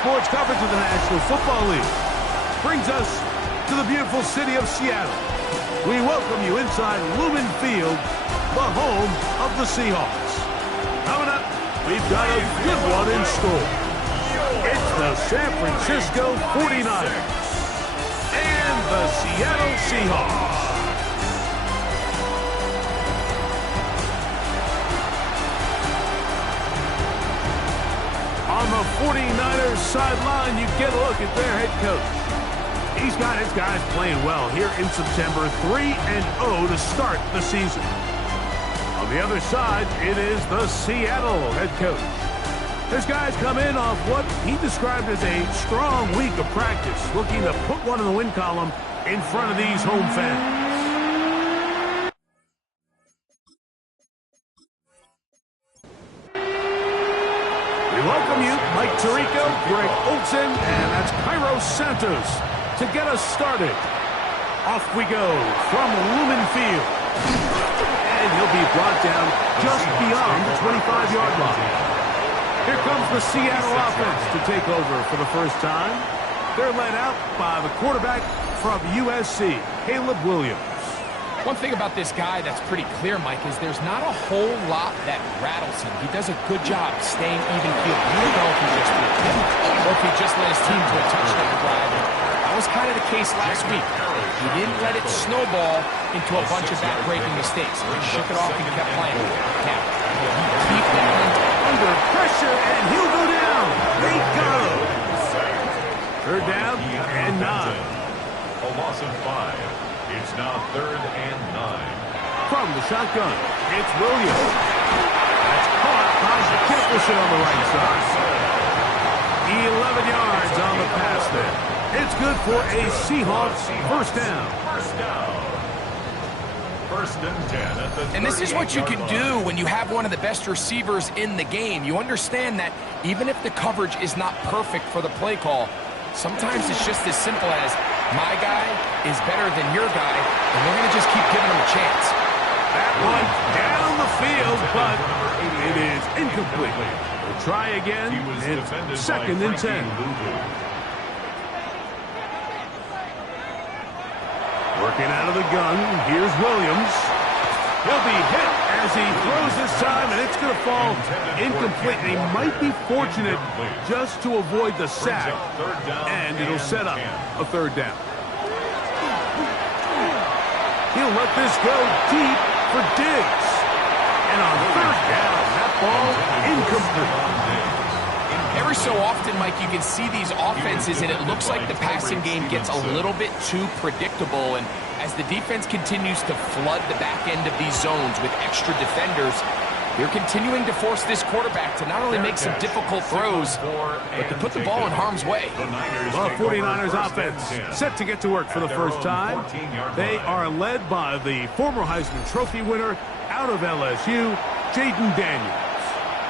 sports coverage of the National Football League brings us to the beautiful city of Seattle. We welcome you inside Lumen Field, the home of the Seahawks. Coming up, we've got a good one in store. It's the San Francisco 49ers and the Seattle Seahawks. On the 49ers sideline, you get a look at their head coach. He's got his guys playing well here in September, 3-0 to start the season. On the other side, it is the Seattle head coach. His guys come in off what he described as a strong week of practice, looking to put one in the win column in front of these home fans. We welcome you, Mike Tirico, Greg Olsen, and that's Cairo Santos to get us started. Off we go from Lumen Field. And he'll be brought down just beyond the 25-yard line. Here comes the Seattle offense to take over for the first time. They're led out by the quarterback from USC, Caleb Williams. One thing about this guy that's pretty clear, Mike, is there's not a whole lot that rattles him. He does a good job staying even keel. You don't know if he just threw a pick or if he just led his team to a touchdown drive. That was kind of the case last week. He didn't let it snowball into a bunch of back-breaking mistakes. He shook it off and kept playing. Now, keep that under pressure, and he'll go down. They got him. Third down and 9. A loss of 5. It's now 3rd and 9. From the shotgun, it's Williams. That's caught by Jefferson on the right side. 11 yards on the pass there. It's good for a Seahawks first down. First and 10 at the And this is what you can do when you have one of the best receivers in the game. You understand that even if the coverage is not perfect for the play call, sometimes it's just as simple as my guy is better than your guy, and we're going to just keep giving him a chance. That one down the field, but it is incomplete. We'll try again. It's 2nd and 10. Working out of the gun, here's Williams. He'll be hit as he throws this time, and it's going to fall incomplete. He might be fortunate just to avoid the sack, and it'll set up a 3rd down. He'll let this go deep for Diggs. And on 3rd down, that ball incomplete. Every so often, Mike, you can see these offenses, and it looks like the passing game gets a little bit too predictable. And as the defense continues to flood the back end of these zones with extra defenders, they're continuing to force this quarterback to not only make some difficult throws, but to put the ball in harm's way. The 49ers offense set to get to work for the first time. They are led by the former Heisman Trophy winner out of LSU, Jaden Daniels.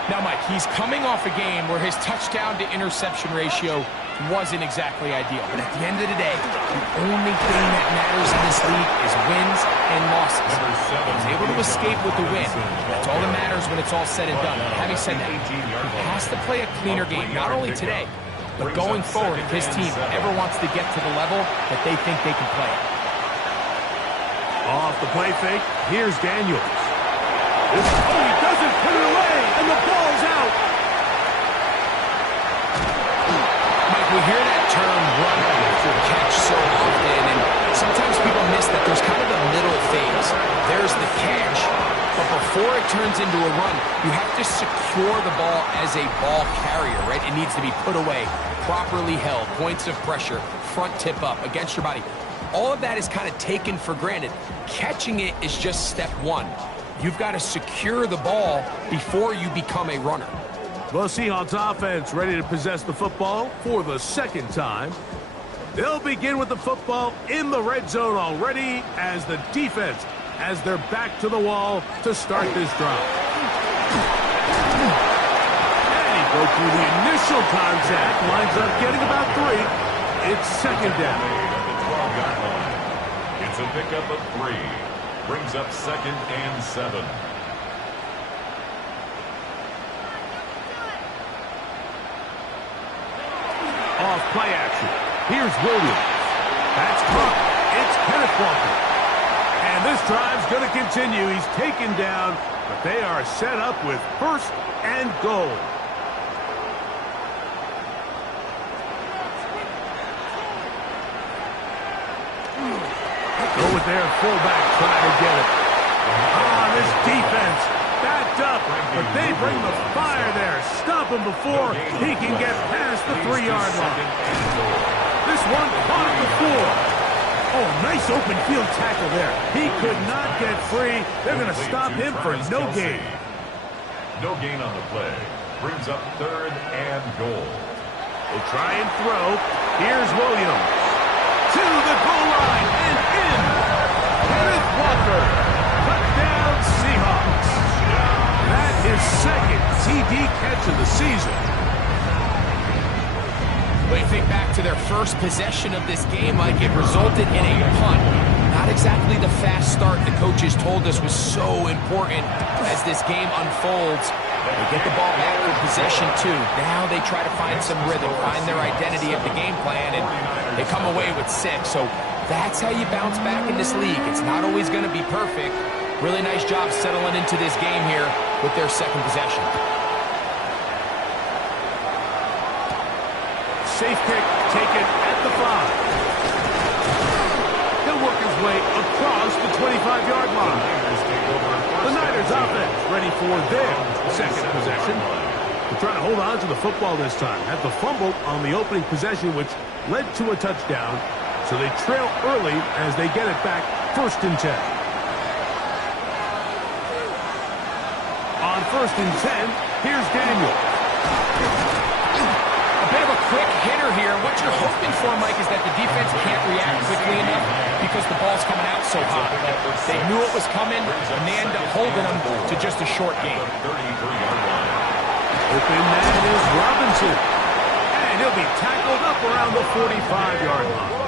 Now, Mike, he's coming off a game where his touchdown-to-interception ratio wasn't exactly ideal. But at the end of the day, the only thing that matters in this league is wins and losses. He was able to escape with the win. That's all that matters when it's all said and done. Having said that, he has to play a cleaner game, not only today, but going forward if his team ever wants to get to the level that they think they can play at. Off the play fake, here's Daniels. He doesn't put it away, and the ball's out. Mike, we hear that term run after catch so often, and sometimes people miss that there's kind of a middle phase. There's the catch, but before it turns into a run, you have to secure the ball as a ball carrier, right? It needs to be put away, properly held, points of pressure, front tip up against your body. All of that is kind of taken for granted. Catching it is just step one. You've got to secure the ball before you become a runner. The Seahawks offense ready to possess the football for the 2nd time. They'll begin with the football in the red zone already as the defense has their back to the wall to start this drive. And he broke through the initial contact, winds up getting about 3. It's 2nd down. It's a pickup of 3. Brings up 2nd and 7. play action. Here's Williams. That's caught. It's Kenneth Walker. And this drive's going to continue. He's taken down, but they are set up with first and goal. Go with their fullback trying to get it. This defense backed up, but they bring the fire there. Stop him before he can get past the 3-yard line. This one caught at the 4. Oh, nice open field tackle there. He could not get free. They're going to stop him for no gain. No gain on the play. Brings up 3rd and goal. We'll try and throw. Here's Williams. To the goal line and in. Kenneth Walker. Touchdown Seahawks. That is second TD catch of the season. When you think back to their first possession of this game, Mike, it resulted in a punt. Not exactly the fast start the coaches told us was so important as this game unfolds. They get the ball back for possession 2. Now they try to find some rhythm, find their identity of the game plan, and they come away with 6. So that's how you bounce back in this league. It's not always going to be perfect. Really nice job settling into this game here with their second possession. Safe kick taken at the 5. He'll work his way across the 25-yard line. The Niners offense ready for their second possession. They're trying to hold on to the football this time. Had the fumble on the opening possession, which led to a touchdown. So they trail early as they get it back 1st and 10. On 1st and 10, here's Daniel. A bit of a quick hitter here. What you're hoping for, Mike, is that the defense can't react quickly enough because the ball's coming out so hot. They knew it was coming, and they end up holding them to just a short game. Open man is Robinson. And he'll be tackled up around the 45-yard line.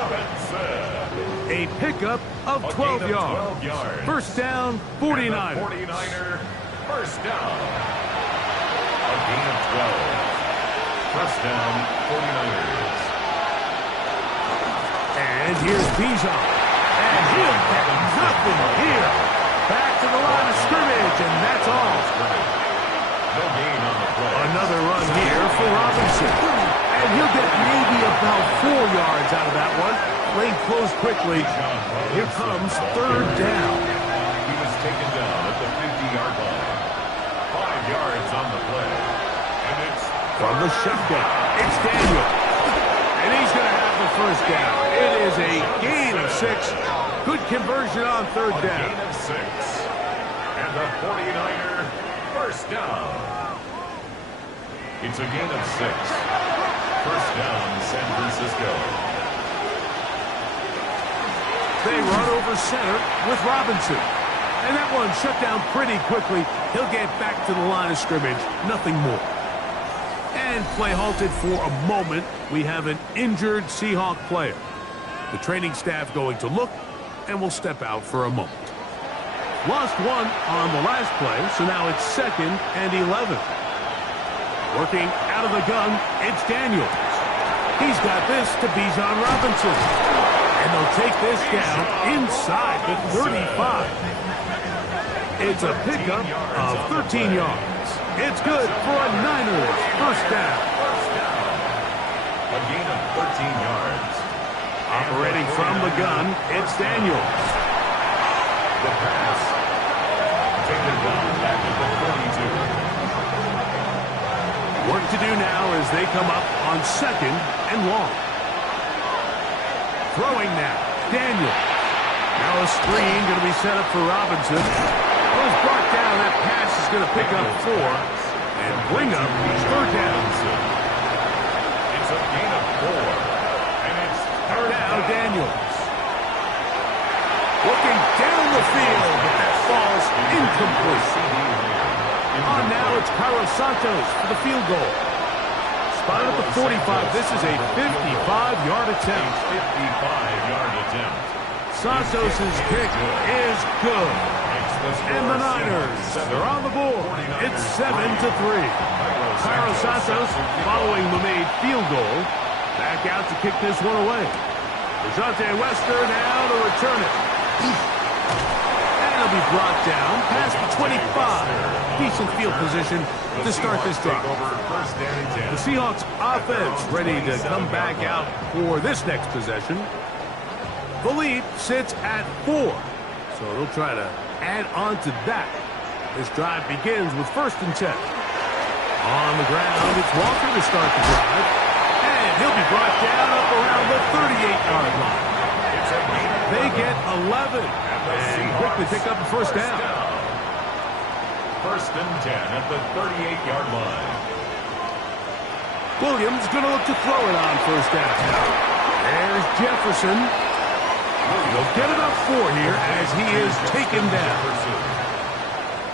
A pickup of 12 yards. First down, 49ers. 49er, first down. A gain of 12. First down, 49ers. And here's Bijan. And he'll get nothing here. Back to the line of scrimmage, and that's all. No gain on the play. Another run here for Robinson. And he'll get maybe about 4 yards out of that one. Lane closed quickly. Here comes 3rd down. He was taken down at the 50-yard line. 5 yards on the play. And it's from the shotgun. It's Daniel. And he's going to have the first down. It is a gain of 6. Good conversion on 3rd down. Gain of 6. And the 49er first down. It's a gain of 6. First down, San Francisco. They run over center with Robinson. And that one shut down pretty quickly. He'll get back to the line of scrimmage. Nothing more. And play halted for a moment. We have an injured Seahawk player. The training staff going to look, and will step out for a moment. Lost one on the last play, so now it's 2nd and 11. Working out of the gun, it's Daniels. He's got this to Bijan Robinson. And they'll take this down inside the 35. It's a pickup of 13 yards. It's good for a Niners first down. A gain of 13 yards. Operating from the gun, it's Daniels. The pass. Taken down back at the 42. Work to do now as they come up on 2nd and long. Throwing now, Daniel. Now a screen going to be set up for Robinson. Was brought down. That pass is going to pick up 4 and bring up 3rd down. It's a gain of 4. And it's now Daniels. Looking down the field, but that falls incomplete. On now, it's Cairo Santos for the field goal. Spotted at the 45. This is a 55-yard attempt. 55-yard attempt. Santos' kick is good. And the Niners, they're on the board. It's 7-3. Cairo Santos following the made field goal. Back out to kick this one away. DeJounte Wester now to return it. And it'll be brought down past the 25. Decent field position to start this drive. The Seahawks offense ready to come back out for this next possession. The lead sits at 4. So they'll try to add on to that. This drive begins with 1st and 10. On the ground, it's Walker to start the drive. And he'll be brought down up around the 38-yard line. They get 11 and quickly pick up the 1st down. 1st and 10 at the 38-yard line. Williams going to look to throw it on 1st down. There's Jefferson. He'll get it up 4 here as he is taken down.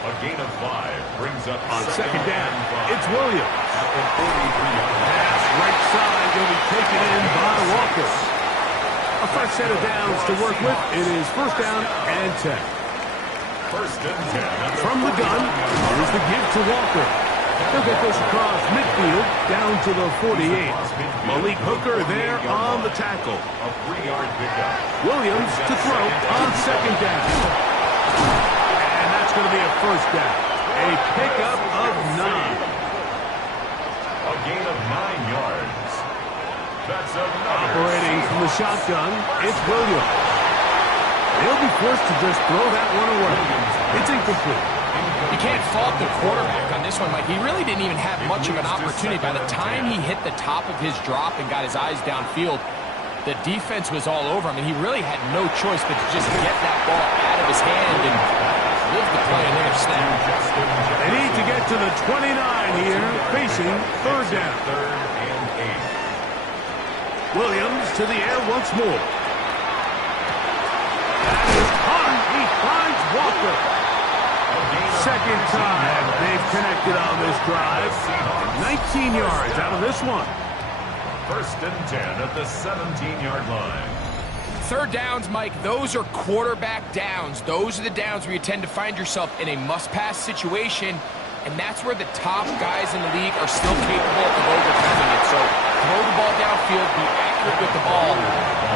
A gain of 5 brings up on 2nd down. It's Williams. At the 43-yard line. Pass right side will be taken in by Walker. A fresh set of downs to work with. It is 1st down and 10. 1st and 10. From the gun, here's the give to Walker. He'll get this across midfield down to the 48. Malik Hooker there on the tackle. A 3-yard pickup. Williams to throw on 2nd down. And that's going to be a 1st down. A pickup of 9. A gain of 9 yards. That's another. Operating from the shotgun, it's Williams. He'll be forced to just throw that one away. It's incomplete. You can't fault the quarterback on this one, Mike. He really didn't even have much of an opportunity. By the time he hit the top of his drop and got his eyes downfield, the defense was all over him, and he really had no choice but to just get that ball out of his hand and live the play and then snap. They need to get to the 29 here, facing 3rd down. 3rd and 8. Williams to the air once more. That is hard. He finds Walker. 2nd time they've connected on this drive. 19 yards out of this one. 1st and 10 at the 17-yard line. 3rd downs, Mike, those are quarterback downs. Those are the downs where you tend to find yourself in a must-pass situation, and that's where the top guys in the league are still capable of overcoming it. So throw the ball downfield, be accurate with the ball.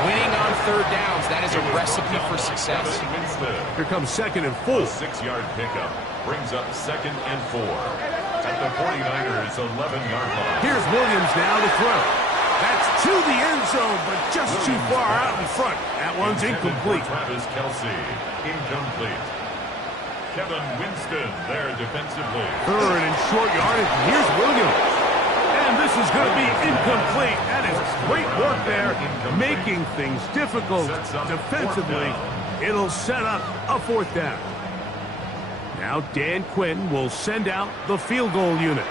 Winning on 3rd downs, that is a recipe for success. Here comes 2nd and 4. A 6-yard pickup brings up 2nd and 4 at the 49ers' 11-yard line. Here's Williams now to throw. That's to the end zone, but just too far out in front. That one's incomplete. Travis Kelce, incomplete. Kevin Winston there defensively. 3rd and short yardage. Here's Williams. And this is going to be incomplete. That is great work there, making things difficult defensively. It'll set up a 4th down. Now Dan Quinn will send out the field goal unit.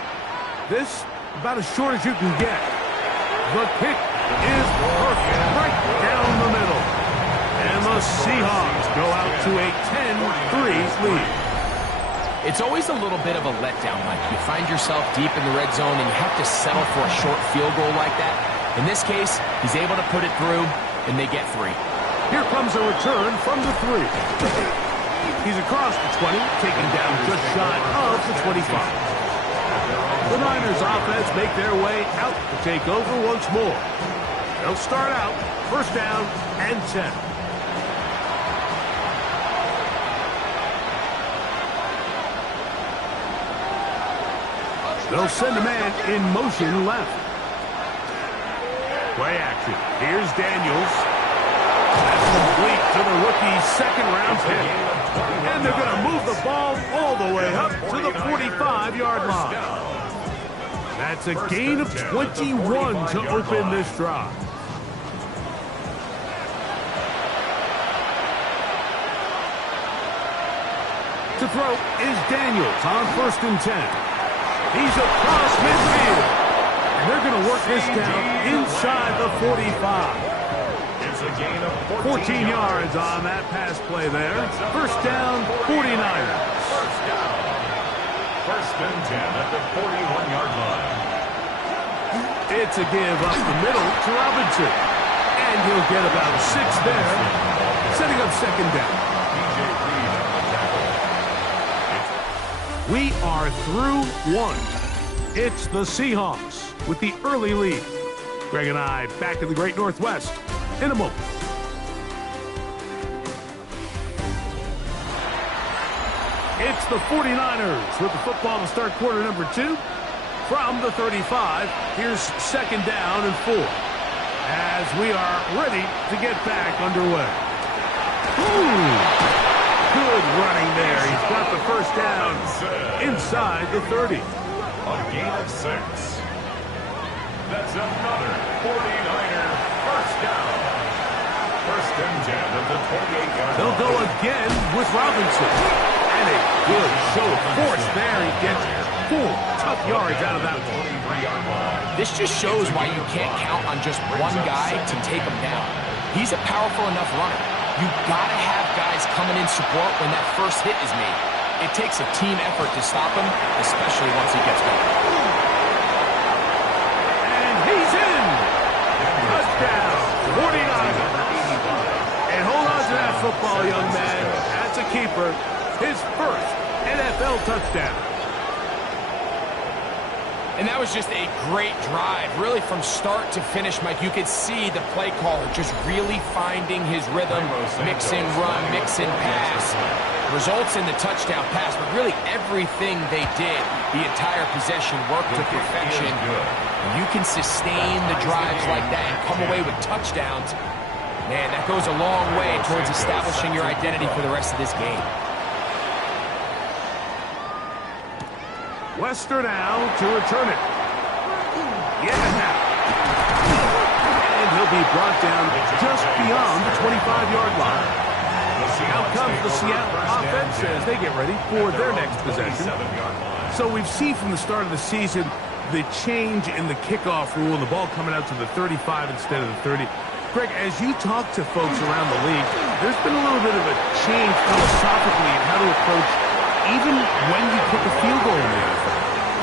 This about as short as you can get. The kick is perfect, right down the middle. And the Seahawks go out to a 10-3 lead. It's always a little bit of a letdown, Mike. You find yourself deep in the red zone and you have to settle for a short field goal like that. In this case, he's able to put it through, and they get 3. Here comes a return from the 3. He's across the 20, taken down just shy of the 25. The Niners offense make their way out to take over once more. They'll start out 1st down and 10. They'll send a man in motion left. Play action. Here's Daniels. That's complete to the rookie's 2nd-round pick. And they're going to move the ball all the way up to the 45-yard line. That's a gain of 21 to open this drive. To throw is Daniels on 1st and 10. He's across midfield. And they're going to work this down inside the 45. It's a gain of 14 yards on that pass play there. 1st down, 49ers. 1st down. 1st and 10 at the 41-yard line. It's a give up the middle to Robinson. And he'll get about 6 there, setting up 2nd down. We are through 1. It's the Seahawks with the early lead. Greg and I back in the Great Northwest in a moment. It's the 49ers with the football to start quarter number 2. From the 35, here's second down and 4. As we are ready to get back underway. Ooh, good running there. He's got the first down inside the 30. A gain of 6. That's another 49er first down. First and 10 at the 28-yard line. They'll go again with Robinson. And a good show of force there. He gets 4 tough yards out of that one. This just shows why you can't count on just one guy to take him down. He's a powerful enough runner. You've got to have guys coming in support when that first hit is made. It takes a team effort to stop him, especially once he gets going. And he's in! Touchdown, 49ers. And hold on to that football, young man. That's a keeper. His first NFL touchdown. And that was just a great drive, really from start to finish, Mike. You could see the play caller just really finding his rhythm, mixing run, mixing pass. Results in the touchdown pass, but really everything they did, the entire possession worked to perfection. And you can sustain the drives like that and come away with touchdowns. Man, that goes a long way towards establishing your identity for the rest of this game. Wester now to return it. Yeah. And he'll be brought down just beyond the 25-yard line. Out comes the Seattle offense as they get ready for their next possession. So we've seen from the start of the season the change in the kickoff rule and the ball coming out to the 35 instead of the 30. Greg, as you talk to folks around the league, there's been a little bit of a change philosophically in how to approach even when you kick a field goal in the NFL.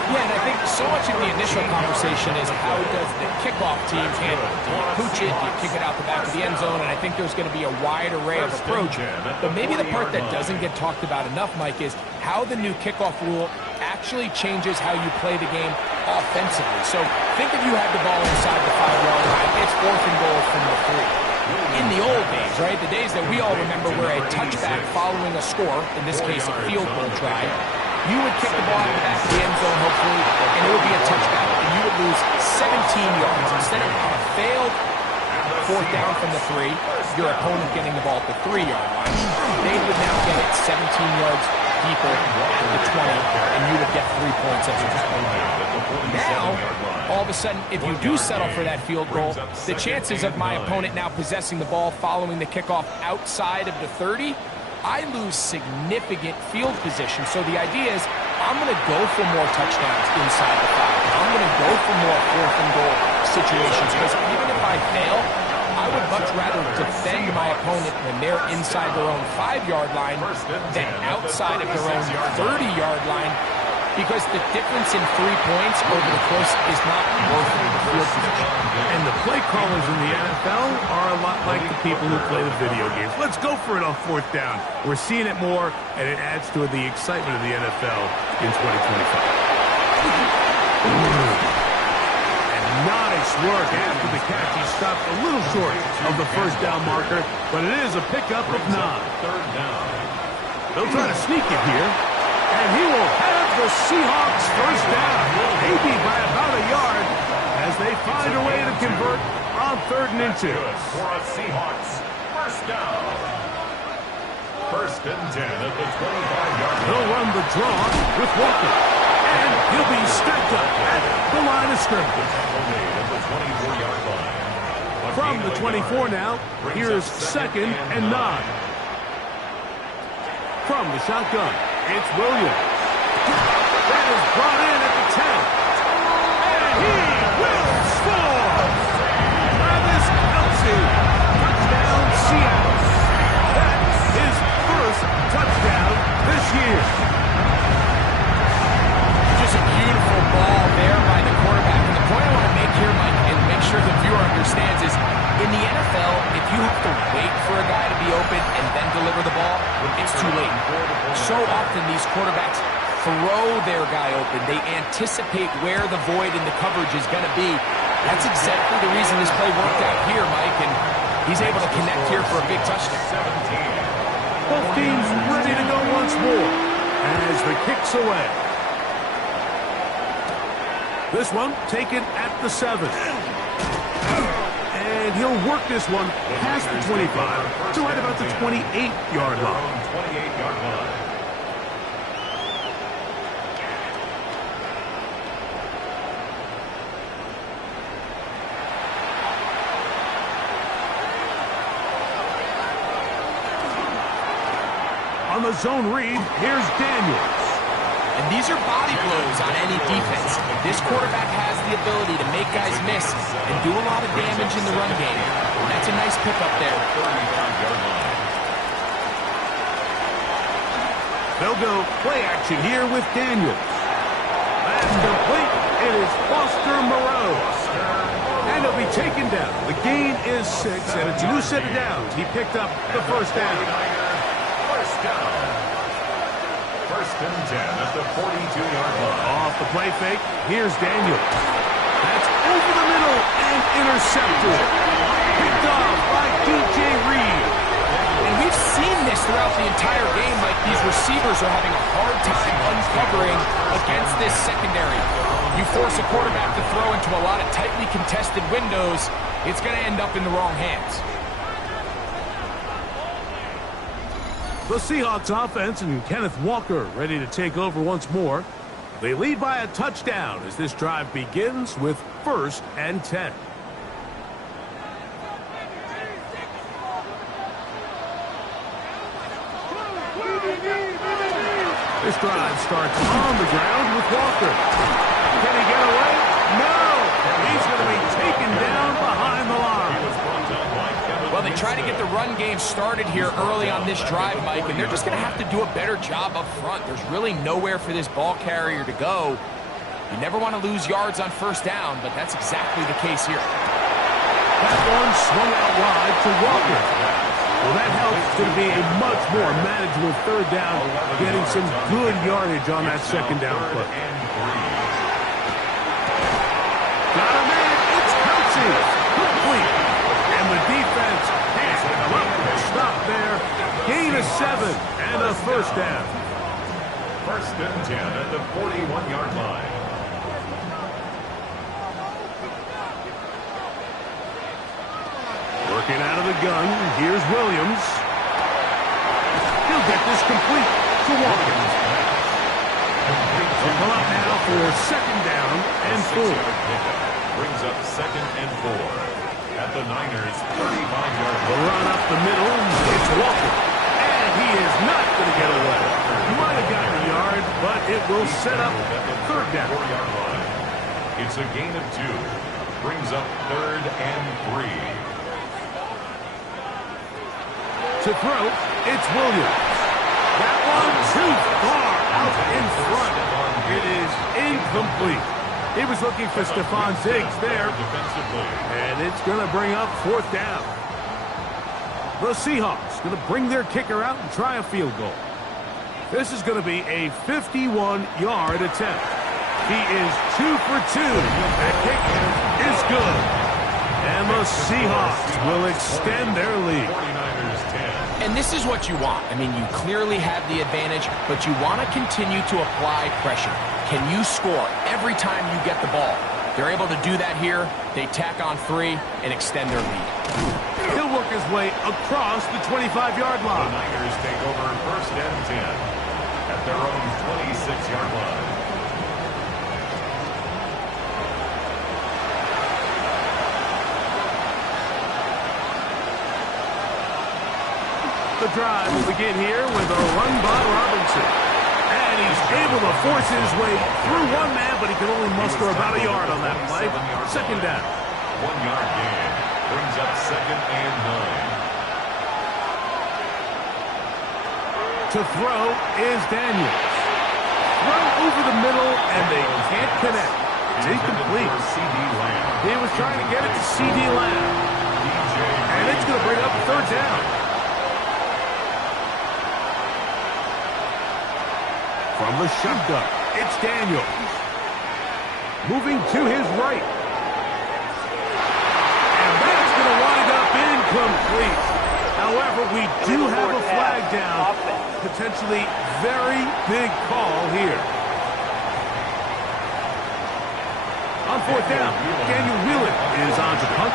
Yeah, and I think so much of the initial conversation is how does the kickoff team handle it? Do you pooch it? Do you kick it out the back of the end zone? And I think there's going to be a wide array of approach. But maybe the part that doesn't get talked about enough, Mike, is how the new kickoff rule actually changes how you play the game offensively. So think if you had the ball inside the 5-yard line, it's 4th and goal from the 3. In the old days, right, the days that we all remember where a touchback following a score, in this case a field goal try, you would kick the ball out the back of the end zone, hopefully, and it would be a touchback, and you would lose 17 yards. Instead of a failed 4th down from the 3, your opponent getting the ball at the 3-yard line, they would now get it 17 yards deeper at the 20, and you would get 3 points as a result. Now, all of a sudden, if you do settle for that field goal, the chances of my opponent now possessing the ball following the kickoff outside of the 30, I lose significant field position. So the idea is I'm going to go for more touchdowns inside the 5. I'm going to go for more 4th and goal situations because even if I fail, I would much rather defend my opponent when they're inside their own 5-yard line than outside of their own 30-yard line, because the difference in 3 points over the course is not worth the field position. And the play callers in the NFL are a lot like the people who play the video games. Let's go for it on 4th down. We're seeing it more, and it adds to the excitement of the NFL in 2025. Nice work after the catch. He stopped a little short of the first down marker, but it is a pickup of 9. 3rd down. They'll try to sneak it here, and he will have the Seahawks first down, maybe by about a yard, as they find a way to convert on 3rd and inches. For a Seahawks first down. 1st and 10 at the 25-yard line. He'll run the draw with Walker, and he'll be stepped up at the line of scrimmage. From the 24 now, here's 2nd and 9. From the shotgun, it's Williams. That is brought in at the 10. And he will score! Travis Kelce, touchdown Seahawks. That's his first touchdown this year. Just a beautiful ball there by the quarterback. And the point I want to make here, Mike, and make sure the viewer understands is, in the NFL, if you have to wait for a guy to be open and then deliver the ball, it's too late. So often these quarterbacks throw their guy open. They anticipate where the void in the coverage is going to be, That's exactly the reason this play worked out here, Mike, and he's able to connect here for a big touchdown. Both teams ready to go once more as the kick's away. This one taken at the 7. And he'll work this one past the 25 to right about the 28-yard line. 28-yard line. On the zone read, here's Daniels. And these are body blows on any defense. This quarterback has the ability to make guys miss and do a lot of damage in the run game. And that's a nice pickup there. They'll go play action here with Daniels. That's complete. It is Foster Moreau. And he'll be taken down. The gain is 6, and it's a new set of downs. He picked up the first down. First down. First and 10 at the 42-yard line. Off the play fake, here's Daniels. That's over the middle and intercepted. Picked off by DJ Reed. And we've seen this throughout the entire game, like these receivers are having a hard time uncovering against this secondary. You force a quarterback to throw into a lot of tightly contested windows, it's going to end up in the wrong hands. The Seahawks offense and Kenneth Walker ready to take over once more. They lead by a touchdown as this drive begins with 1st and 10. This drive starts on the ground with Walker. Can he get away? No! He's going to be taken down behind the line. Well, they try to get the run game started here early on this drive, Mike, and they're just going to have to do a better job up front. There's really nowhere for this ball carrier to go. You never want to lose yards on first down, but that's exactly the case here. That one swung out wide to Walker. Well, that helps. It's going to be a much more manageable third down, getting some good yardage on that second down play. Got him in. It's Kelsey. Complete. And the defense can't stop there. Gain of 7 and a first down. First and 10 at the 41-yard line. Working out of the gun, here's Williams. He'll get this complete to Walker. They'll pull up now for second down and 4. Brings up second and 4 at the Niners' 35-yard The run up the middle, it's Walker. And he is not going to get away. Might have gotten a yard, but it will set up third down. 4-yard line. It's a gain of 2. Brings up third and 3. To throw, it's Williams. That one too far out in front. It is incomplete. He was looking for Stephon Diggs there. And it's going to bring up 4th down. The Seahawks going to bring their kicker out and try a field goal. This is going to be a 51-yard attempt. He is 2 for 2. That kick is good. And the Seahawks will extend their lead. And this is what you want. I mean, you clearly have the advantage, but you want to continue to apply pressure. Can you score every time you get the ball? They're able to do that here. They tack on 3 and extend their lead. He'll work his way across the 25-yard line. The Niners take over first and 10 at their own 26-yard line. The drive will begin here with a run by Robinson. And he's able to force his way through one man, but he can only muster about a yard on that play. Second down. 1-yard gain. Brings up second and 9. To throw is Daniels. Throw over the middle, and they can't connect. It's incomplete. He was trying to get it to C.D. Lamb. And it's going to bring up a third down. From the shotgun, it's Daniels. Moving to his right. incomplete. However, we do have a flag down. Potentially very big call here. On fourth down, Daniel Whelan is on to punt.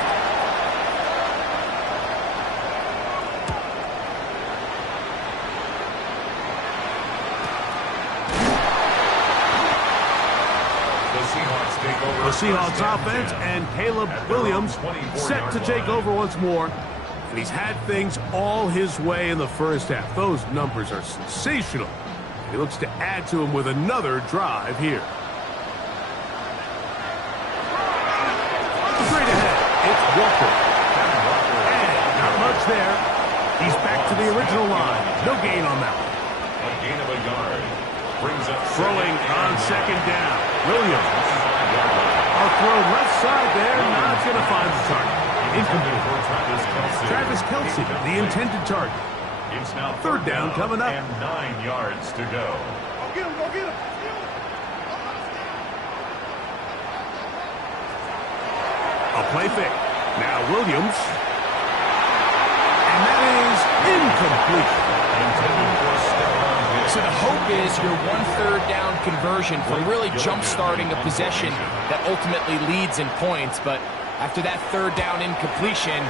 The Seahawks offense and Caleb Williams set to take over once more. And he's had things all his way in the first half. Those numbers are sensational. He looks to add to them with another drive here. Straight ahead, it's Walker. And not much there. He's back to the original line. No gain on that one. A gain of a yard. Brings up throwing on second down. Williams. I'll throw left side there. Not going to find the target. Incomplete. Travis Kelce, the intended target. It's now third down coming up. And 9 yards to go. Go get him, go get him. A play fake. Now Williams. And that is incomplete. So the hope is your 1/3 down conversion from really jump-starting a possession that ultimately leads in points. But after that third down incompletion,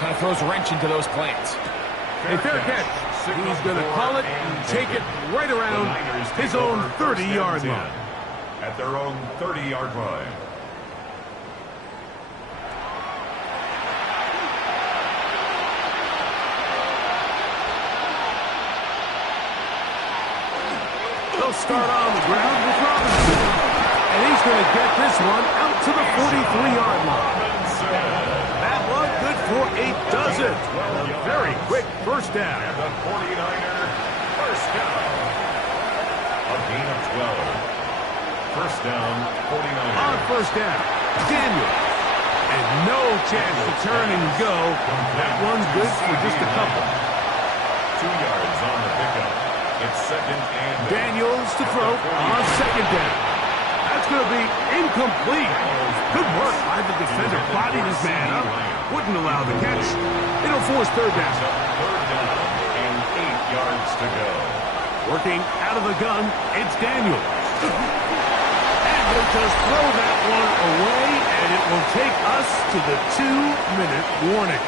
kind of throws a wrench into those plans. A fair catch. He's going to call it and take it right around his own 30-yard line. At their own 30-yard line. They'll start on the ground with Robinson. And he's going to get this one out to the 43-yard line. That one good for a dozen. A very quick first down. And the 49er first down. A gain of 12. First down, 49er. On first down, Daniel. And no chance to turn and go. That one's good for just a couple. 2 yards on the pickup. It's second and Daniels to throw on second down. That's going to be incomplete. Good work by the defender. Bodied his man up. Wouldn't allow the catch. It'll force third down. Third down and 8 yards to go. Working out of the gun, it's Daniels. And he'll just throw that one away, and it will take us to the 2-minute warning.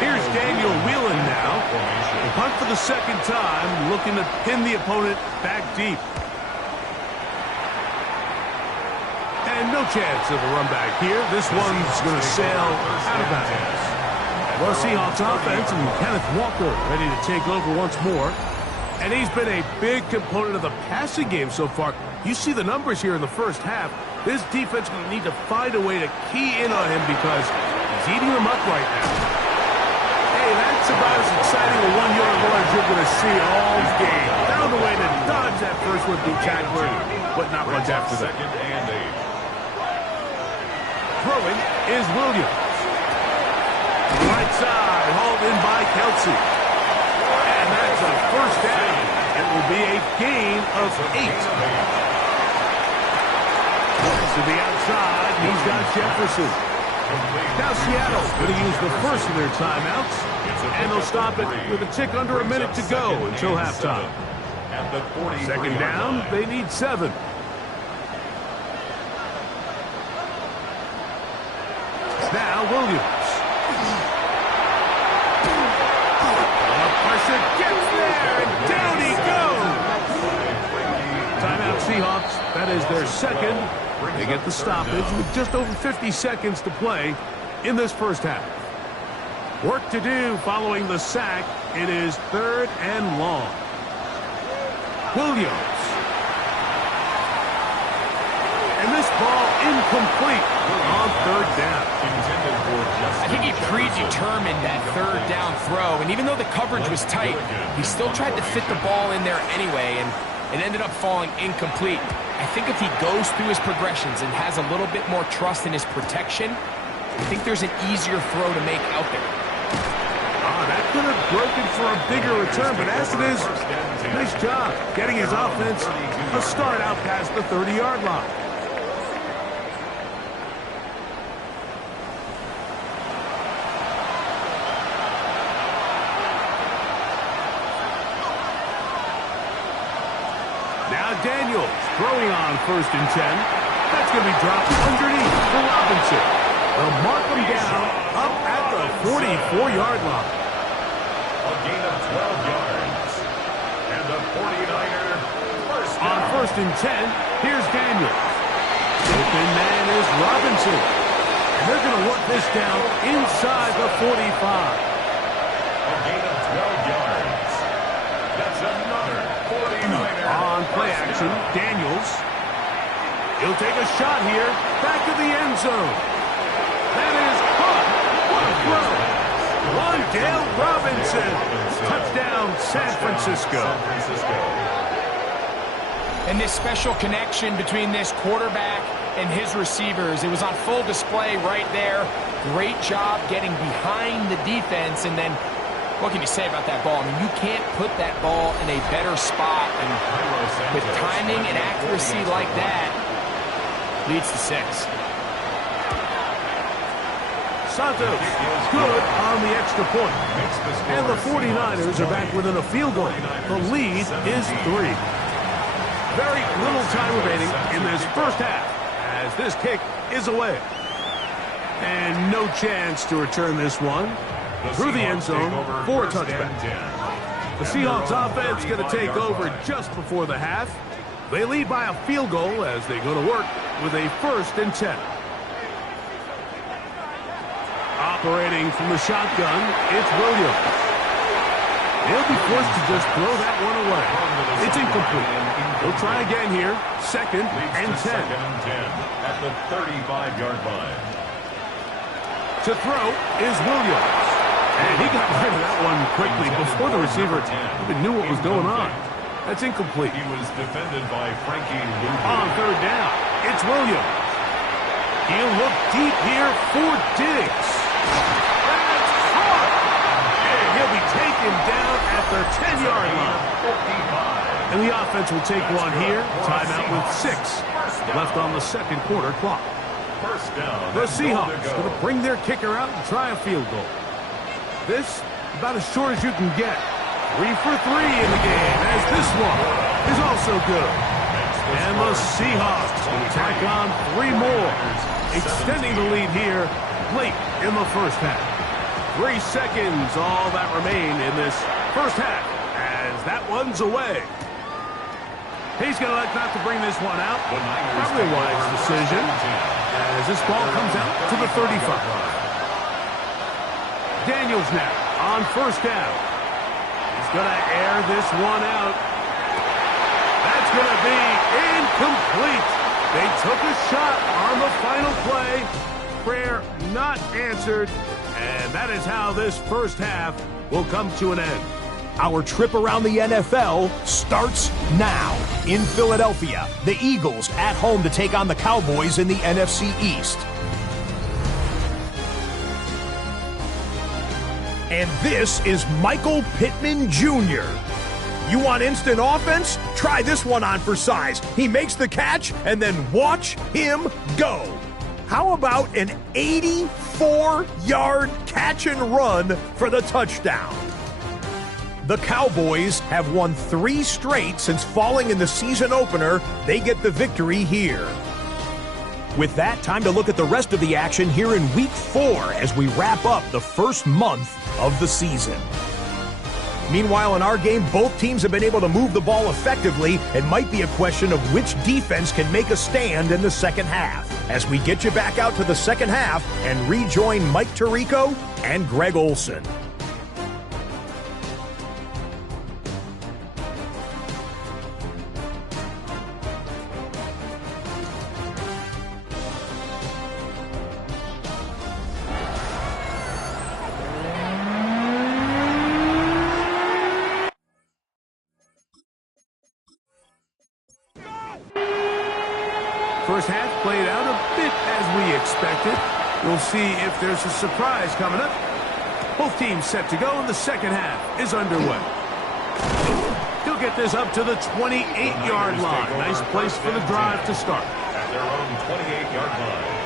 Here's Daniel Whelan now. The punt for the second time, looking to pin the opponent back deep. And no chance of a run back here. This one's going to sail out of bounds. Well, Seahawks offense and Kenneth Walker ready to take over once more. And he's been a big component of the passing game so far. You see the numbers here in the first half. This defense going to need to find a way to key in on him because he's eating them up right now. Hey, that's about as exciting a 1-yard run as you're going to see all game. Found a way to dodge that first would-be tackler, but not much after that. Second and 8. Throwing is Williams. Right side, hauled in by Kelce. And that's a first down. It will be a gain of 8. To the outside, he's got Jefferson. Now Seattle going to use the first of their timeouts, and they'll stop it with a tick under a minute to go until halftime. Second down, they need 7. Now Williams. Pressure gets there, and down he goes. Timeout Seahawks. That is their second. They get the stoppage with just over 50 seconds to play in this first half. Work to do following the sack. It is third and long. Williams. And this ball incomplete on third down. I think he predetermined that third down throw, and even though the coverage was tight, he still tried to fit the ball in there anyway, and it ended up falling incomplete. I think if he goes through his progressions and has a little bit more trust in his protection, I think there's an easier throw to make out there. That could have broken for a bigger return, but as it is, nice job getting his offense a start out past the 30-yard line. Daniels throwing on 1st and 10. That's going to be dropped underneath for Robinson. They'll mark him down up at the 44-yard line. A gain of 12 yards. And the 49er first down. On 1st and 10, here's Daniels. Open man is Robinson. And they're going to work this down inside the 45. A gain of 12 yards. That's another 49er. On play action, Daniels. He'll take a shot here. Back to the end zone. That is caught. What a throw. Wandale Robinson. Touchdown, San Francisco. And this special connection between this quarterback and his receivers, it was on full display right there. Great job getting behind the defense. And then, what can you say about that ball? I mean, you can't put that ball in a better spot. And with timing and accuracy like that, leads to 6. Santos, good on the extra point. And the 49ers are back within a field goal. The lead is 3. Very little time remaining in this first half as this kick is away. And no chance to return this one through the end zone for a touchback. The Seahawks offense going to take over just before the half. They lead by a field goal as they go to work with a 1st and 10. Operating from the shotgun, it's Williams. He'll be forced to just throw that one away. It's incomplete. He'll try again here. 2nd and 10. At the 35-yard line. To throw is Williams. And he got rid of that one quickly before the receiver even knew what was going on. That's incomplete. He was defended by Frankie Luger. On 3rd down, it's Williams. He'll look deep here for Diggs. That's caught. And he'll be taken down at the 10-yard line. And the offense will take one here. Timeout with 6 left on the 2nd quarter clock. First down. The Seahawks going to bring their kicker out and try a field goal. This about as short as you can get. 3 for 3 in the game, as this one is also good. And the Seahawks will tack on 3 more, extending the lead here late in the first half. 3 seconds, all that remain in this first half, as that one's away. He's going to elect not to bring this one out. Probably a wise decision, as this ball comes out to the 35. Daniels now on 1st down. He's going to air this one out. That's going to be incomplete. They took a shot on the final play. Prayer not answered. And that is how this first half will come to an end. Our trip around the NFL starts now. In Philadelphia, the Eagles at home to take on the Cowboys in the NFC East. And this is Michael Pittman Jr. You want instant offense? Try this one on for size. He makes the catch, and then watch him go. How about an 84-yard catch and run for the touchdown? The Cowboys have won 3 straight since falling in the season opener. They get the victory here. With that, time to look at the rest of the action here in Week 4 as we wrap up the first month of the season. Meanwhile, in our game, both teams have been able to move the ball effectively. It might be a question of which defense can make a stand in the second half. As we get you back out to the second half and rejoin Mike Tirico and Greg Olson. First half played out a bit as we expected. We'll see if there's a surprise coming up. Both teams set to go, and the second half is underway. He'll get this up to the 28-yard line. Nice place for the drive to start. At their own 28-yard line.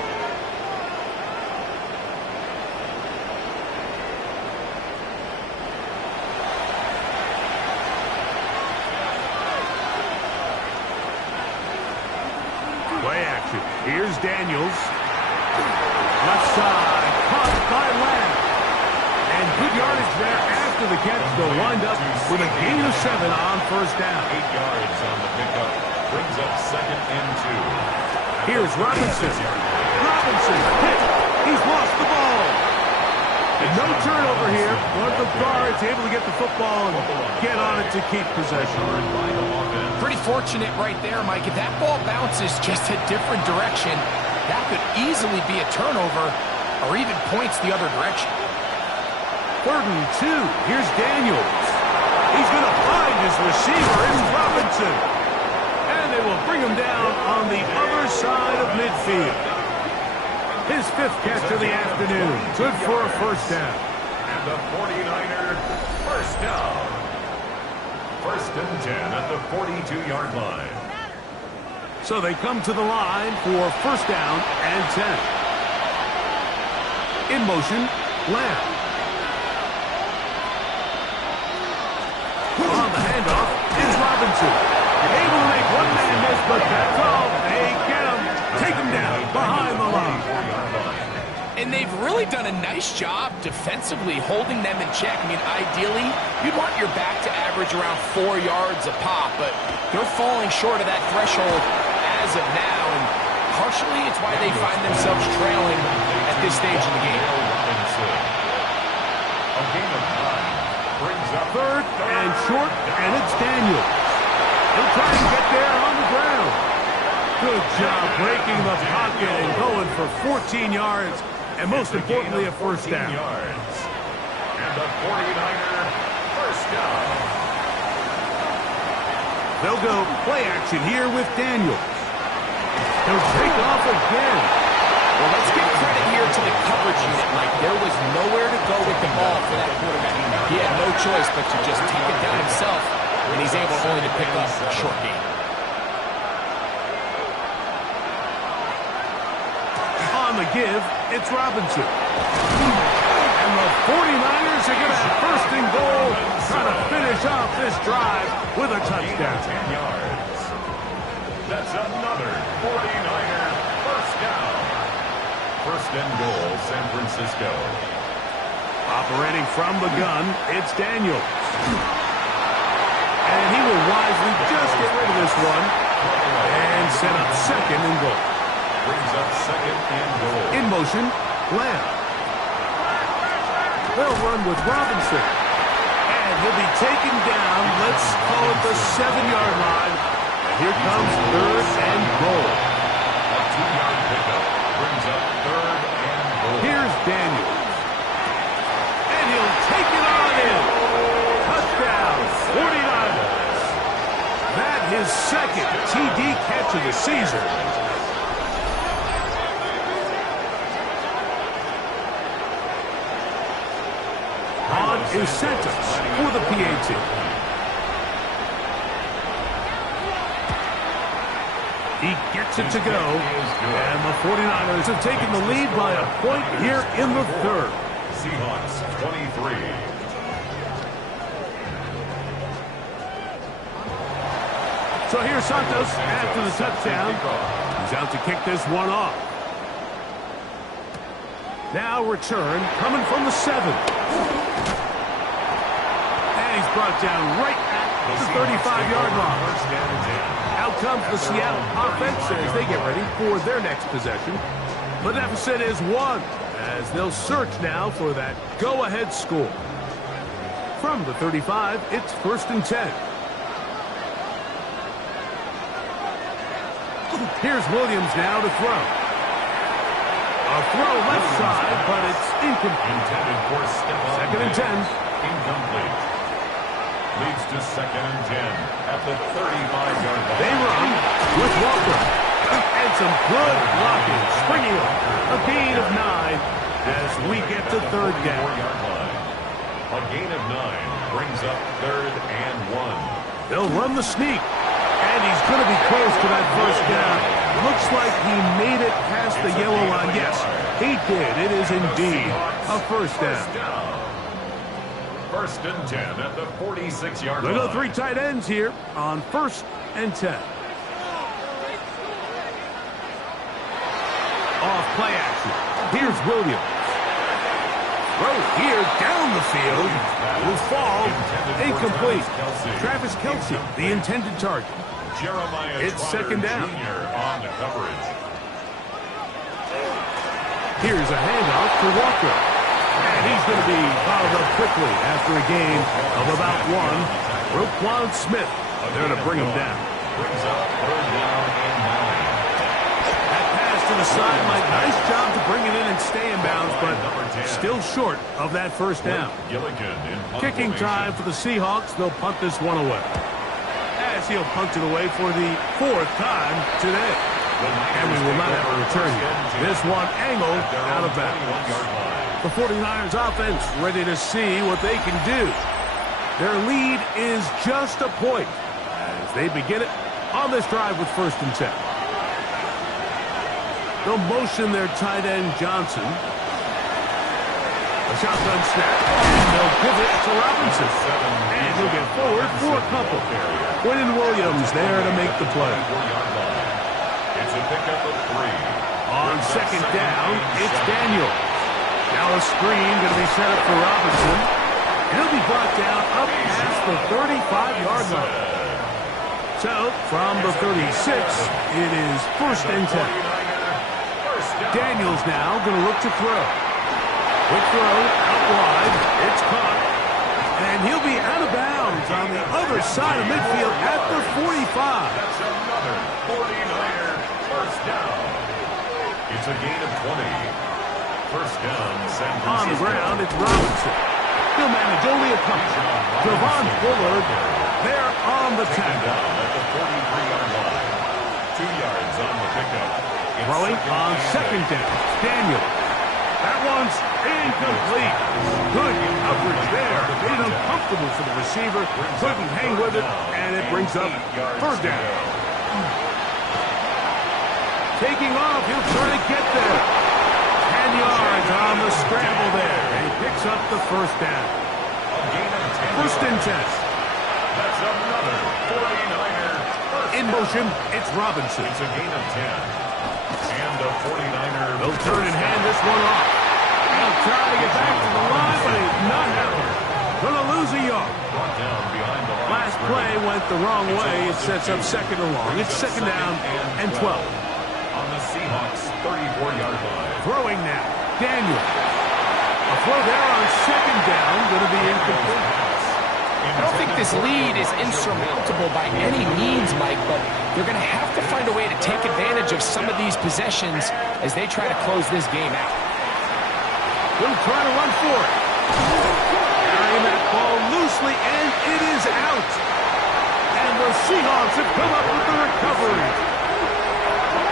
Play action. Here's Daniels. Left side. Caught by Lamb. And good yardage there after the catch. They'll wind up with a gain of 7 on first down. 8 yards on the pickup. Brings up 2nd and 2. Here's Robinson. Robinson hit. He's lost the ball. And no turnover here. One of the guards able to get the football and get on it to keep possession. Pretty fortunate right there, Mike. If that ball bounces just a different direction, that could easily be a turnover or even points the other direction. 3rd and 2. Here's Daniels. He's going to find his receiver. It's Robinson. And they will bring him down on the other side of midfield. His 5th catch of the afternoon. Good for a first down. And the 49er first down. 1st and 10 at the 42-yard line. So they come to the line for first down and 10. In motion, Lamb. On the handoff is Robinson. Able to make one man miss, but that's all. They get him. Take him down behind the line. And they've really done a nice job defensively holding them in check. I mean, ideally, you'd want your back to average around 4 yards a pop, but they're falling short of that threshold as of now, and partially it's why they find themselves trailing at this stage of the game. A gain of 9 brings up 3rd and short, and it's Daniels. He'll try and get there on the ground. Good job breaking the pocket and going for 14 yards. And most importantly, a first down. Yards. And the 49er first down. They'll go play action here with Daniels. He'll take off again. Well, let's give credit here to the coverage unit. Like, there was nowhere to go with the ball for that quarterback. He had no choice but to just take it down himself, and he's able only to pick up a short gain. On the give, it's Robinson. And the 49ers are going to have 1st and goal, trying to finish off this drive with a touchdown. 10 yards. That's another 49er first down. 1st and goal, San Francisco. Operating from the gun, it's Daniels. And he will wisely just get rid of this one and set up 2nd and goal. Brings up 2nd and goal. In motion, Lamb. They'll run with Robinson. And he'll be taken down, let's call it the 7-yard line. And here comes 3rd and goal. A 2-yard pickup brings up 3rd and goal. Here's Daniels. And he'll take it on in. Touchdown, 49ers. That his 2nd TD catch of the season. On is Santos for the PAT. He gets it to go, and the 49ers have taken the lead by a point here in the 3rd. Seahawks 23. So here's Santos after the touchdown. He's out to kick this one off. Now return coming from the 7. And he's brought down right at the 35-yard line. Out comes the Seattle offense as they get ready for their next possession. The deficit is 1 as they'll search now for that go-ahead score. From the 35, it's 1st and 10. Here's Williams now to throw. A throw left side, but it's incomplete. Intended for step-up. 2nd and 10. Incomplete. Leads to 2nd and 10 at the 35-yard line. They run with Walker. And some good blocking. Springing up. A gain of 9 as we get to 3rd down. 4-yard line. A gain of 9 brings up 3rd and 1. They'll run the sneak. And he's going to be close to that first down. Looks like he made it past the yellow line. Yes, he did. It is indeed a first down. 1st and 10 at the 46-yard They line. go 3 tight ends here on 1st and 10. play action. Here's Williams. Throw here down the field. Will fall. Incomplete. Travis Kelce, the intended target. It's second down. On the coverage. Here's a handoff to Walker. And he's going to be fouled up quickly after a gain of about one. Roquan Smith there to bring him down. Brings up third down and 9. That pass to the sideline. Nice job to bring it in and stay in bounds, but still short of that first down. Kicking time for the Seahawks. They'll punt this one away. As he'll punt it away for the 4th time today. And we will not have a return yet. This one angled out of bounds. The 49ers offense ready to see what they can do. Their lead is just a point as they begin it on this drive with 1st and 10. They'll motion their tight end Johnson. A shotgun snap, and they'll give it to Robinson. And he'll get forward for a couple. Quentin Williams there to make the play. It's a pickup of 3. On second down, it's Daniel. Now a screen going to be set up for Robinson. And he'll be brought down up past the 35-yard line. So, from the 36, it is 1st and 10. Daniels now going to look to throw. Quick throw out wide. It's caught. And he'll be out of bounds on the other side of midfield at the 45. That's another 49er first down. It's a gain of 20. First down, San Francisco. On the ground, it's Robinson. He'll manage only a couple. Javon Bullard there on the tackle. At the 43-yard line. 2 yards on the pickup. Throwing on second down. Daniel. That one's incomplete. Good coverage there. Made it uncomfortable for the receiver. Couldn't hang with it, and it brings up 3rd down. Taking off, he'll try to get there. 10 yards on the scramble there, and he picks up the 1st down. 1st and 10. That's another 49er. In motion, it's Robinson. It's a gain of 10. And the 49er. They'll turn and hand this one off. He'll try to get back to the line, but it's not happening. Gonna lose a yard. Brought down behind the line. Last play went the wrong way. It sets up 2nd and long. It's 2nd down and 12. On the Seahawks 34-yard line. Throwing now. Daniel. A throw there on 2nd down. Going to be incomplete. I don't think this lead is insurmountable by any means, Mike, but they're going to have to find a way to take advantage of some of these possessions as they try to close this game out. He'll try to run for it. Carrying that ball loosely, and it is out. And the Seahawks have come up with the recovery.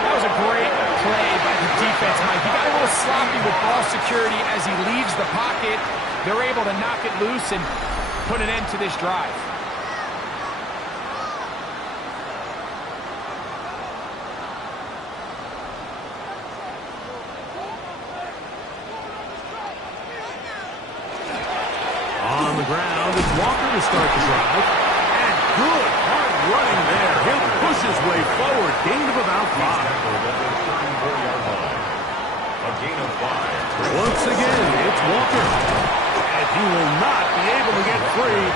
That was a great play by the defense, Mike. He got a little sloppy with ball security as he leaves the pocket. They're able to knock it loose and put an end to this drive. On the ground, it's Walker to start the drive. And good, hard running there. He'll push his way forward. Gain of about 5. A gain of 5. Once again, it's Walker. And he will not be able to get free.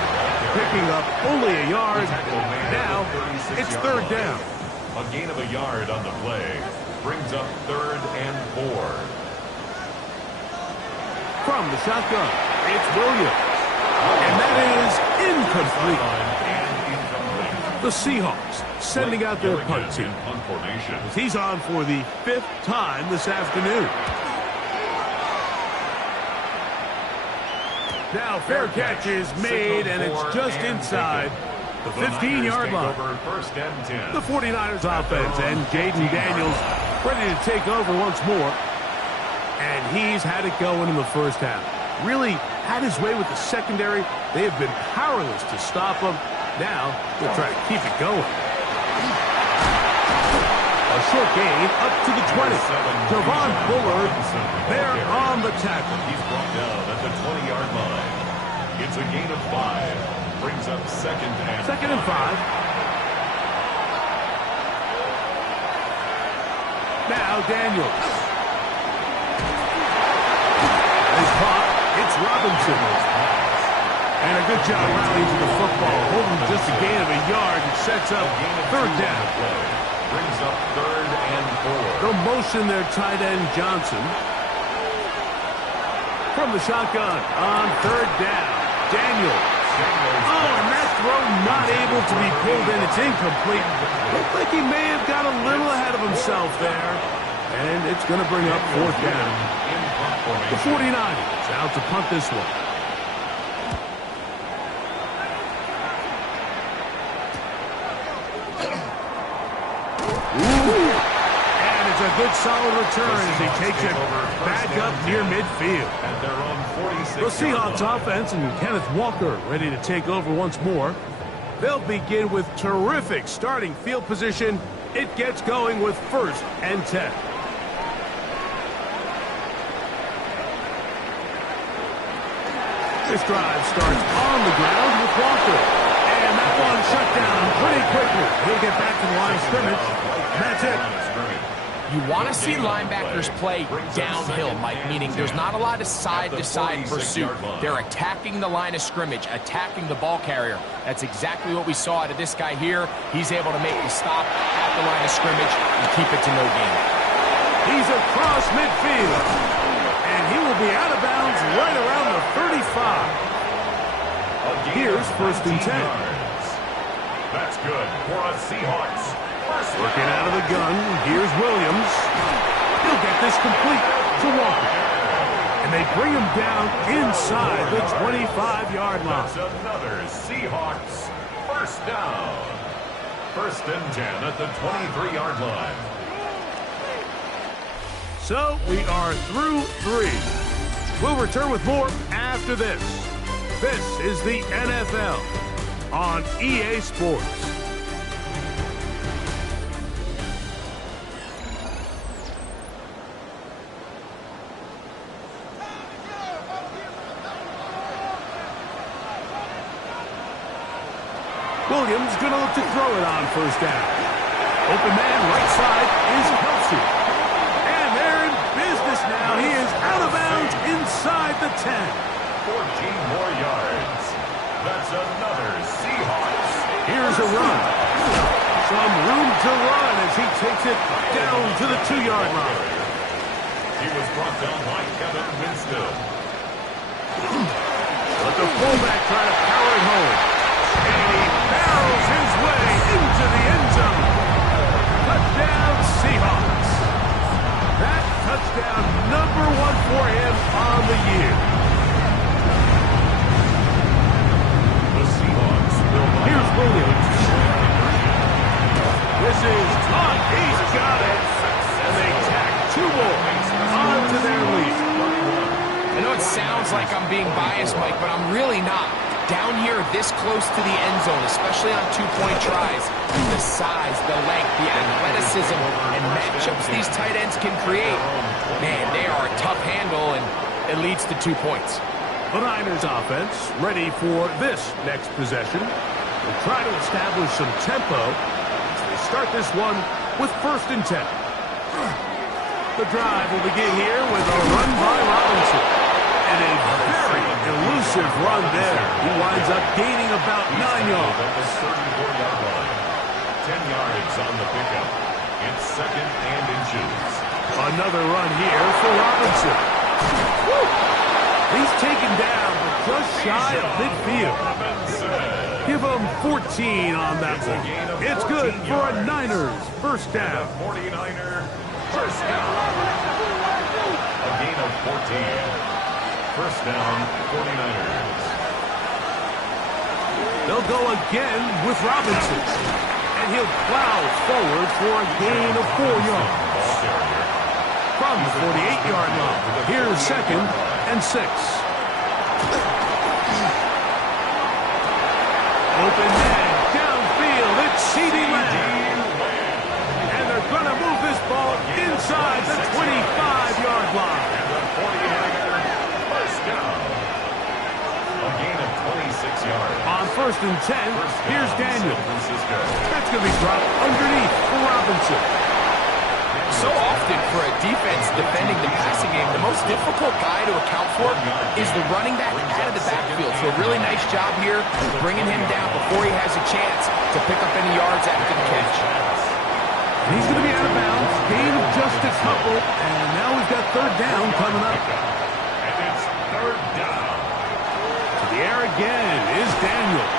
Picking up only a yard. Now, it's 3rd down. A gain of a yard on the play. Brings up 3rd and 4. From the shotgun, it's Williams. And that is incomplete. The Seahawks sending out their punt team. He's on for the 5th time this afternoon. Now fair catch is made, and it's just inside the 15-yard line. The 49ers offense and Jaden Daniels ready to take over once more. And he's had it going in the first half. Really had his way with the secondary. They have been powerless to stop him. Now they'll try to keep it going. A short gain up to the 20. Javon Bullard there on the tackle. He's brought down at the 20-yard line. It's a gain of 5. Brings up 2nd and 5. 2nd and 5. Now Daniels. Robinson. And a good job rallying to the football, holding just a gain of a yard and sets up third down. Brings up 3rd and 4. The motion there, tight end Johnson. From the shotgun on 3rd down, Daniel. Oh, and that throw not able to be pulled in. It's incomplete. Looked like he may have got a little ahead of himself there. And it's going to bring up 4th down. The 49ers out to punt this one. And it's a good solid return as he takes it back up near midfield. The Seahawks offense and Kenneth Walker ready to take over once more. They'll begin with terrific starting field position. It gets going with 1st and 10. This drive starts on the ground with Walker. And that one shut down pretty quickly. He'll get back to the line of scrimmage. That's it. You want to see linebackers play downhill, Mike, meaning there's not a lot of side-to-side pursuit. They're attacking the line of scrimmage, attacking the ball carrier. That's exactly what we saw out of this guy here. He's able to make the stop at the line of scrimmage and keep it to no gain. He's across midfield. And he will be out of bounds right around the 35. Here's 1st and 10. That's good for a Seahawks. Working out of the gun, here's Williams. He'll get this complete to Walker. And they bring him down inside the 25-yard line. That's another Seahawks 1st down. 1st and 10 at the 23-yard line. So we are through 3. We'll return with more after this. This is the NFL on EA Sports. Williams going to look to throw it on 1st down. Open man right side is Kelsey. And they're in business now. He is out of bounds inside the 10. 14 more yards. That's another Seahawks. Here's a run. Some room to run as he takes it down to the 2-yard line. He was brought down by Kevin Winston. But the fullback try to power it home. And he barrels his way into the end zone. Touchdown, Seahawks. That touchdown number 1 for him on the year. The Seahawks will. Here's Williams. This is caught. He's got it. And they tack 2 more onto their lead. I know it sounds like I'm being biased, Mike, but I'm really not. Down here, this close to the end zone, especially on 2-point tries, the size, the length, the athleticism, and matchups these tight ends can create, man, they are a tough handle, and it leads to 2 points. The Niners offense ready for this next possession. They'll try to establish some tempo as they start this one with 1st and 10. The drive will begin here with a run by Robinson. And a very elusive run there. He winds up gaining about 9 yards. At the 34-yard line. 10 yards on the pickup. It's 2nd and inches. Another run here for Robinson. Woo! He's taken down, but just shy of midfield. Give him 14 on that one. It's good for a Niners 1st down. 49er 1st down. A gain of 14. 1st down, 49ers. They'll go again with Robinson. And he'll plow forward for a gain of 4 yards. From the 48-yard line, here's 2nd and 6. Open man, downfield, it's CeeDee Lamb. And they're going to move this ball inside the 25-yard line. And the 49er 1st down. A gain of 26 yards. On 1st and 10, here's Daniel. San Francisco. That's going to be dropped underneath for Robinson. So often often for a defense defending the passing game, the most difficult guy to account for is the running back out of the backfield. So a really nice job here bringing him down before he has a chance to pick up any yards after the catch. He's going to be out of bounds. Gain of just a couple. And now we've got third down coming up. And it's third down. To the air again is Daniels.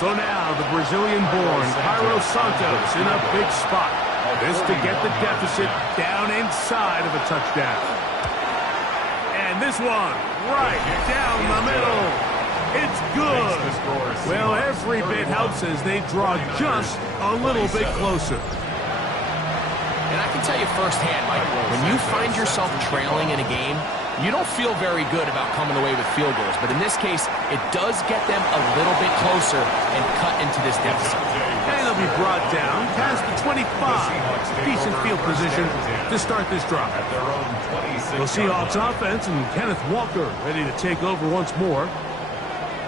So now the Brazilian-born Cairo Santos in a big spot. This to get the deficit down inside of a touchdown. And this one right down the middle. It's good. Well, every bit helps as they draw just a little bit closer. And I can tell you firsthand, Mike, when you find yourself trailing in a game, you don't feel very good about coming away with field goals. But in this case, it does get them a little bit closer and cut into this deficit. And they'll be brought down past the 25. Decent field position to start this drive. The Seahawks offense and Kenneth Walker ready to take over once more.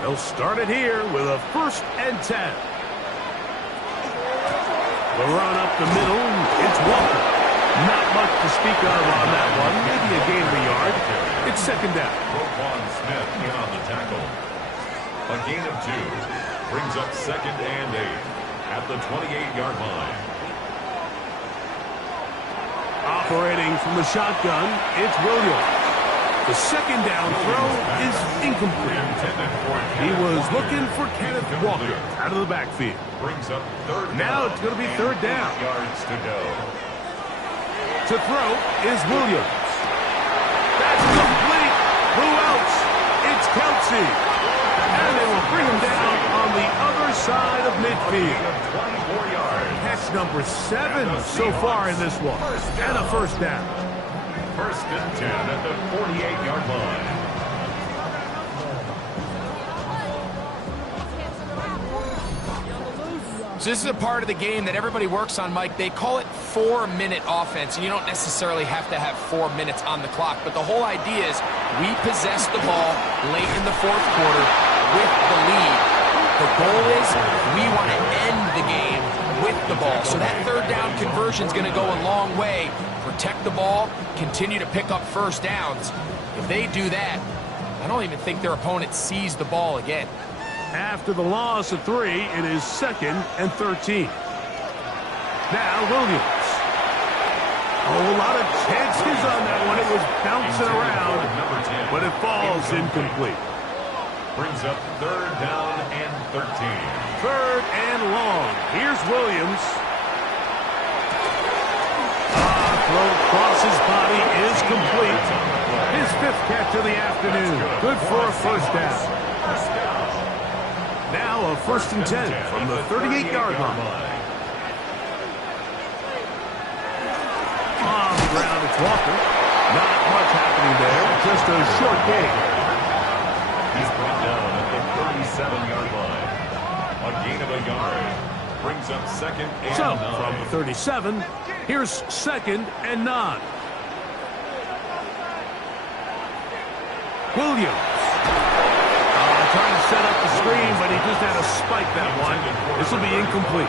They'll start it here with a 1st and 10. The run up the middle, it's Walker. Not much to speak of on that one. Maybe a gain of a yard. It's second down. Roquan Smith in on the tackle. A gain of 2 brings up 2nd and 8 at the 28-yard line. Operating from the shotgun, it's Williams. The second down throw is incomplete. He was looking for Kenneth Walker out of the backfield. Brings up third down. Now it's going to be third down. 8 yards to go. To throw is Williams. That's complete. Who else? It's Kelsey. And they will bring him down on the other side of midfield. 24 yards. Catch number 7 so far in this one. And a first down. 1st and 10 at the 48-yard line. So this is a part of the game that everybody works on, Mike. They call it 4-minute offense, and you don't necessarily have to have 4 minutes on the clock. But the whole idea is we possess the ball late in the 4th quarter with the lead. The goal is we want to end the game with the ball. So that third down conversion is going to go a long way. Protect the ball, continue to pick up first downs. If they do that, I don't even think their opponent sees the ball again. After the loss of 3, it is 2nd and 13. Now Williams. Oh, a lot of chances on that one. It was bouncing around, but it falls incomplete. Brings up 3rd down and 13. 3rd and long. Here's Williams. Throw across his body is complete. His 5th catch of the afternoon. Good for a first down. Now a 1st and 10 from the 38-yard line. On the ground, it's Walker. Not much happening there. Just a short gain. He's brought down at the 37-yard line. A gain of a yard. Brings up 2nd and 9. So, from the 37, here's 2nd and 9. Williams. Trying to set up the screen, but he just had to spike that one. This will be incomplete.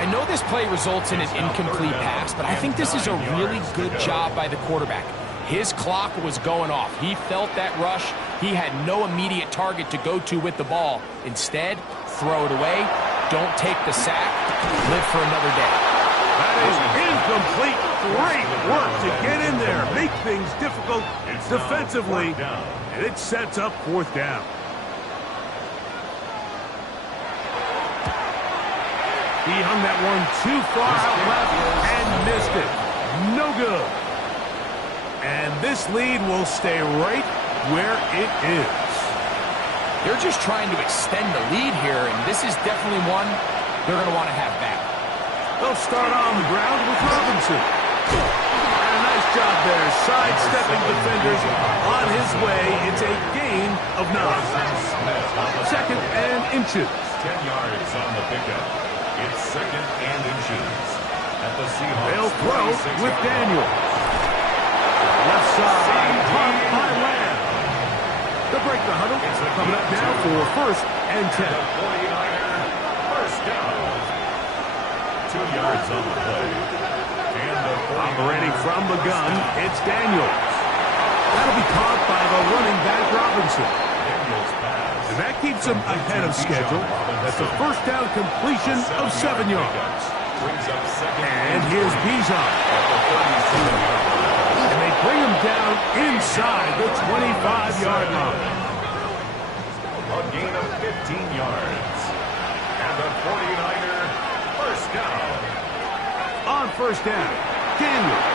I know this play results in an incomplete pass, but I think this is a really good job by the quarterback. His clock was going off. He felt that rush. He had no immediate target to go to with the ball. Instead, throw it away. Don't take the sack. Live for another day. That is incomplete. Great work to get in there. Make things difficult defensively. And it sets up 4th down. He hung that one too far out left and missed it. No good. And this lead will stay right where it is. They're just trying to extend the lead here, and this is definitely one they're going to want to have back. They'll start on the ground with Robinson. And a nice job there, sidestepping defenders on his way. It's a gain of 9. 2nd and inches. 10 yards on the pickup. It's 2nd and inches at the Seahawks. They'll throw with Daniel. Left side, caught by Lamb. To break the huddle, coming up now for 1st and 10. 49er, first down. 2 yards on the play. And the Operating from the gun, it's Daniels. That'll be caught by the running back Robinson. Daniels pass. And that keeps him ahead of schedule. That's a first down completion of 7 yards. Brings up second. And here's Bijan. And they bring him down inside the 25-yard line. A gain of 15 yards. And the 49er, first down. On first down, Daniels.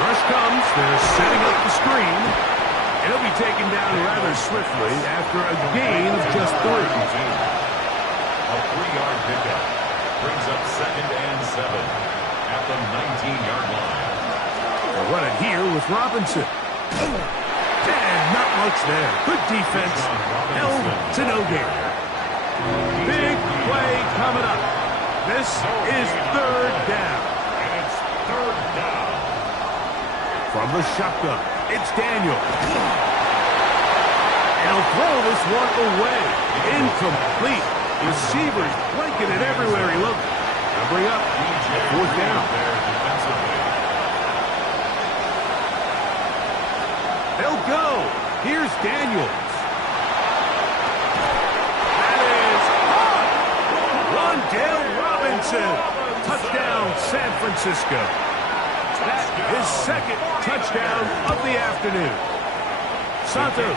Rush comes. They're setting up the screen. He'll be taken down rather swiftly after a gain of just 3. A 3-yard pickup. Brings up second and 7 at the 19-yard line. They'll run it here with Robinson. And not much there. Good defense. Held to no gain. Big play coming up. This is 3rd down. And it's 3rd down. From the shotgun, it's Daniel. And he'll throw this one away. Incomplete. Receivers blanking it everywhere he looks. They'll bring up 4th down. They'll go. Here's Daniels. That is caught. Wandale Robinson. Touchdown, San Francisco. That is 2nd touchdown of the afternoon. Santos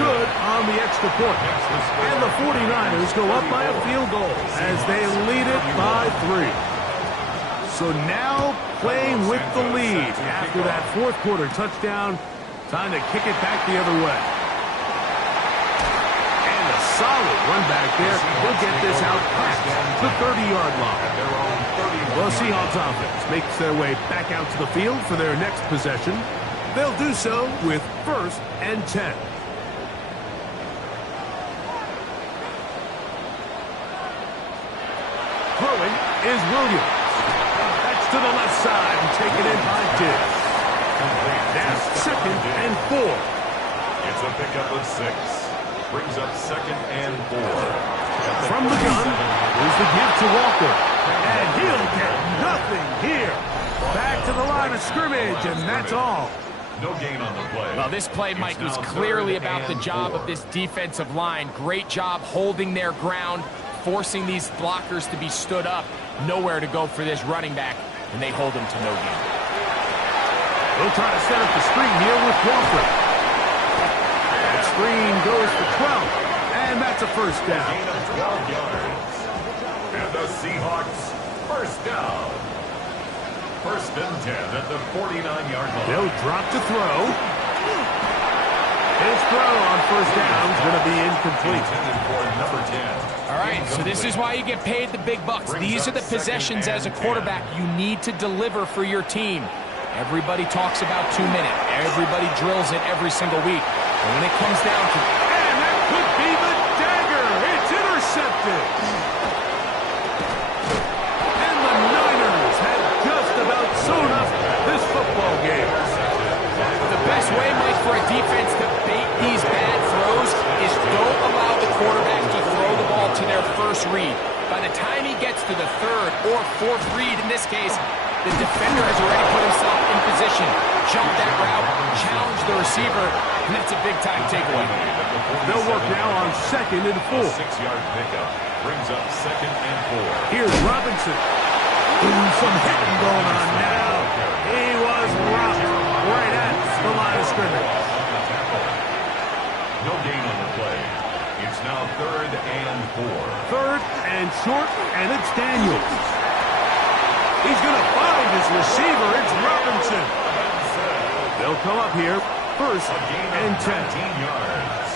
good on the extra point. And the 49ers go up by a field goal as they lead it by 3. So now playing with the lead after that 4th quarter touchdown. Time to kick it back the other way. And a solid run back there. He'll get this out past the 30-yard line. Well, Seahawks offense makes their way back out to the field for their next possession. They'll do so with 1st and 10. Throwing is Williams. That's to the left side and taken in by Diggs. That's 2nd and 4. It's a pickup of 6. Brings up 2nd and 4. From the gun, here's the give to Walker. And he'll get nothing here. Back to the line of scrimmage, and that's all. No gain on the play. Well, this play, Mike, was clearly about the job of this defensive line. Great job holding their ground, forcing these blockers to be stood up. Nowhere to go for this running back, and they hold him to no gain. They'll try to set up the screen here with Walker. That screen goes for 12, and that's a first down. Gain of 12 yards. And the Seahawks, first down. 1st and 10 at the 49-yard line. They'll drop to throw. His throw on first down is going to be incomplete. Intended for number 10. All right, so this is why you get paid the big bucks. These are the possessions as a quarterback you need to deliver for your team. Everybody talks about 2 minutes. Everybody drills it every single week. And when it comes down to... And that could be the dagger. It's intercepted. And the Niners have just about sewn up this football game. The best way, Mike, for a defense to bait these bad throws is don't allow the quarterback to throw the ball to their first read. By the time he gets to the 3rd or 4th read, in this case, the defender has already put himself in position, jumped that route, challenged the receiver, and that's a big-time takeaway. They'll work now on 2nd and 4. 6-yard pickup brings up 2nd and 4. Here's Robinson. Some hitting going on now. He was rocked right at the line of scrimmage. No gain on the play. It's now 3rd and 4. 3rd and short, and it's Daniels. He's going to find his receiver. It's Robinson. They'll come up here, 1st and 10. 19 yards.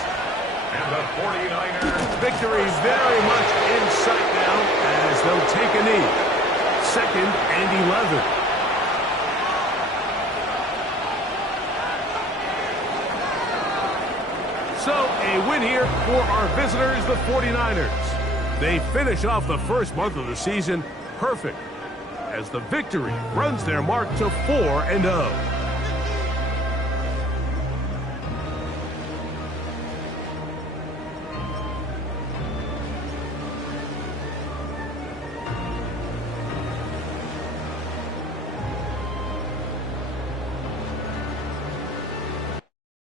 And the 49ers. Victory very much in sight now as they'll take a knee. 2nd and 11. So a win here for our visitors, the 49ers. They finish off the first month of the season perfect as the victory runs their mark to 4-0.